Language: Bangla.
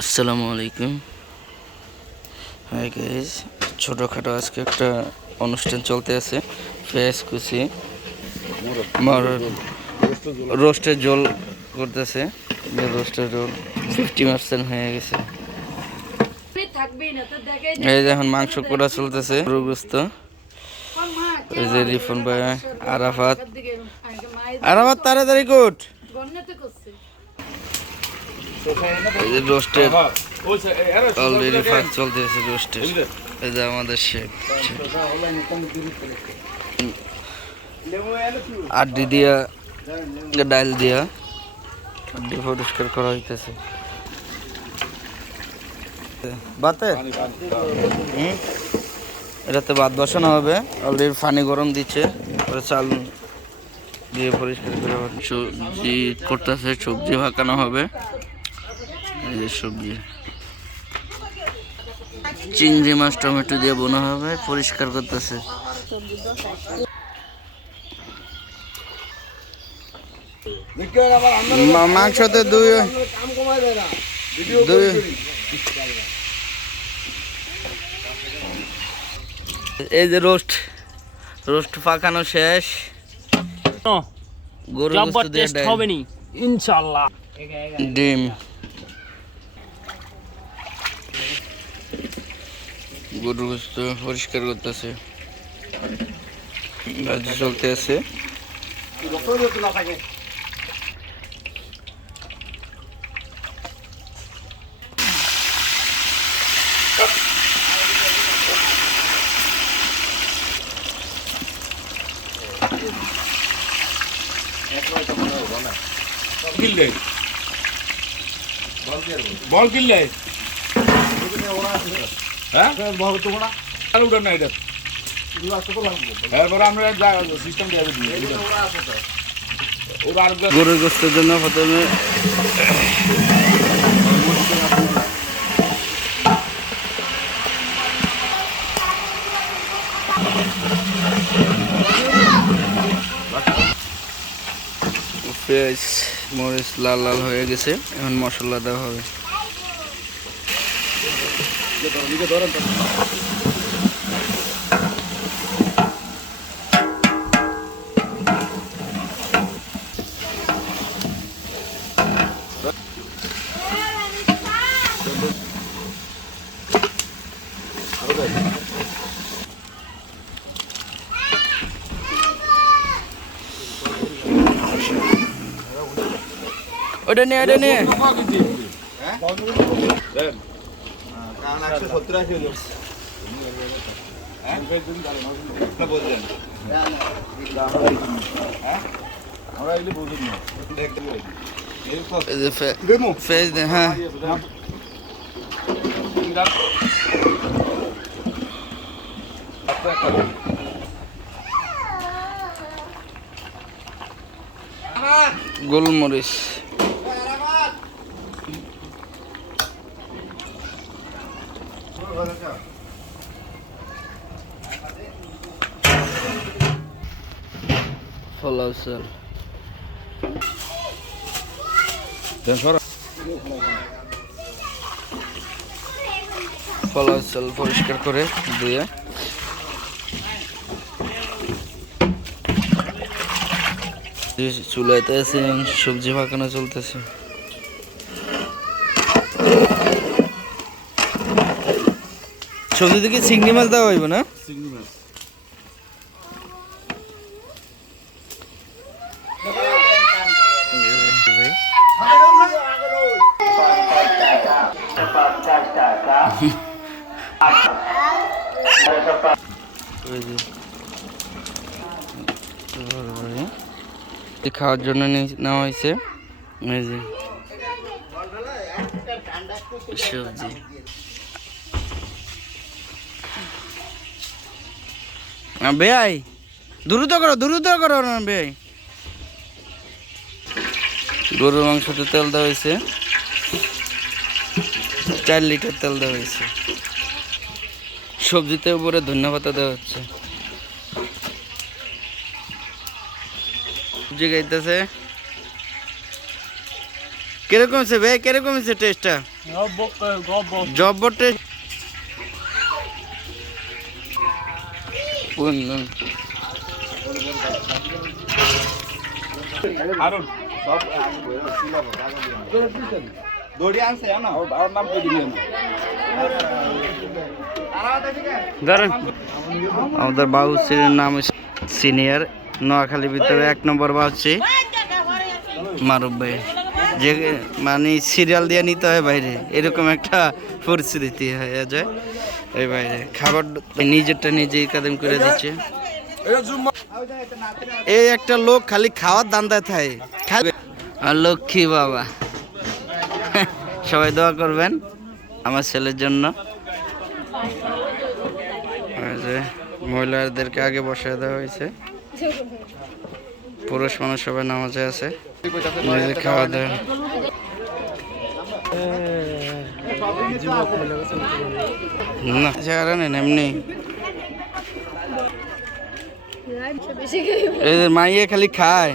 আসসালামু আলাইকুম। হাই গাইস, ছোটোখাটো আজকে একটা অনুষ্ঠান চলতে আছে। পেঁয়াজ কুচি রোস্টের জল করতেছে। রোস্টের জল 50% হয়ে গেছে। এই যে এখন মাংস করা চলতেছে, গরুগ্রস্ত। এই যে রিফন ভাই, আরাফাত তাড়াতাড়ি কোট। এই যে রোস্টের অলরেডি ফাঁক চলতেছে রোস্টের। এই যে আমাদের শেফ আড্ডি দিয়া ডাল দিয়া আড্ডি পরিষ্কার করা হইতেছে। ভাতে এটাতে ভাত বসানো হবে। অলরেডি পানি গরম দিচ্ছে, পরে চাল দিয়ে পরিষ্কার করে সবজি করতেছে। সবজি ভাকানো হবে। এই যে সবজি চিংড়ি মাছ টমেটো দিয়ে বোনা হবে, পরিষ্কার করতেছে। মাংসতে দুই এই যে রোস্ট পাকানো শেষ। গরু হবে নি ইনশাআল্লাহ। ডিম গরু গোস্ত পরিষ্কার করতেছে, চলতে আছে। বল কিনলে হ্যাঁ উঠান না এটা গরুর গোস্তের জন্য প্রথমে পেঁয়াজ মরিচ লাল লাল হয়ে গেছে। এখন মশলা দেওয়া হবে। ওটা নিয়ে ফেস দে। হ্যাঁ গোলমরিচ ফলাও চাল পরিষ্কার করে দিয়ে চুলাইতে আছে, সবজি পাকানো চলতেছে। সবজি থেকে চিংড়ি মাছ দেওয়া হইব না? চিংড়ি মাছ খাওয়ার জন্য নেওয়া হয়েছে। সবজি বেআই দ্রুত করো না বেআই। গরুর মাংসতে তেল দেওয়া হয়েছে, 4 লিটার তেল দেওয়া হয়েছে। সবজিতে উপরে ধনিয়া পাতা দেওয়া হচ্ছে। সবজি গাইতেছে কিরকম হয়েছে ভাই, কিরকম হয়েছে টেস্টটা? জব্বর টেস্ট। আমাদের বাবুচির নাম সিনিয়র নোয়াখালীর ভিতরে 1 নম্বর বাবুচি মারুফ ভাই, যে মানে সিরিয়াল দিয়ে নিতে হয় বাইরে, এরকম একটা পরিস্থিতি হয়ে যায়। এই বাইরে খাবার নিজেরটা নিজেই কাদেম করে দিচ্ছে। এই একটা লোক খালি খাওয়ার দান্দায় থাকে, খাবে। আর লক্ষ্মী বাবা, সবাই দোয়া করবেন আমার ছেলের জন্য। মহিলাদেরকে আগে বসায় দেওয়া হয়েছে, পুরুষ মানুষ সবাই নামাজে আছে, খাওয়া দাওয়া। না চেহারা নেন এমনি, মাইয়ে খালি খায়।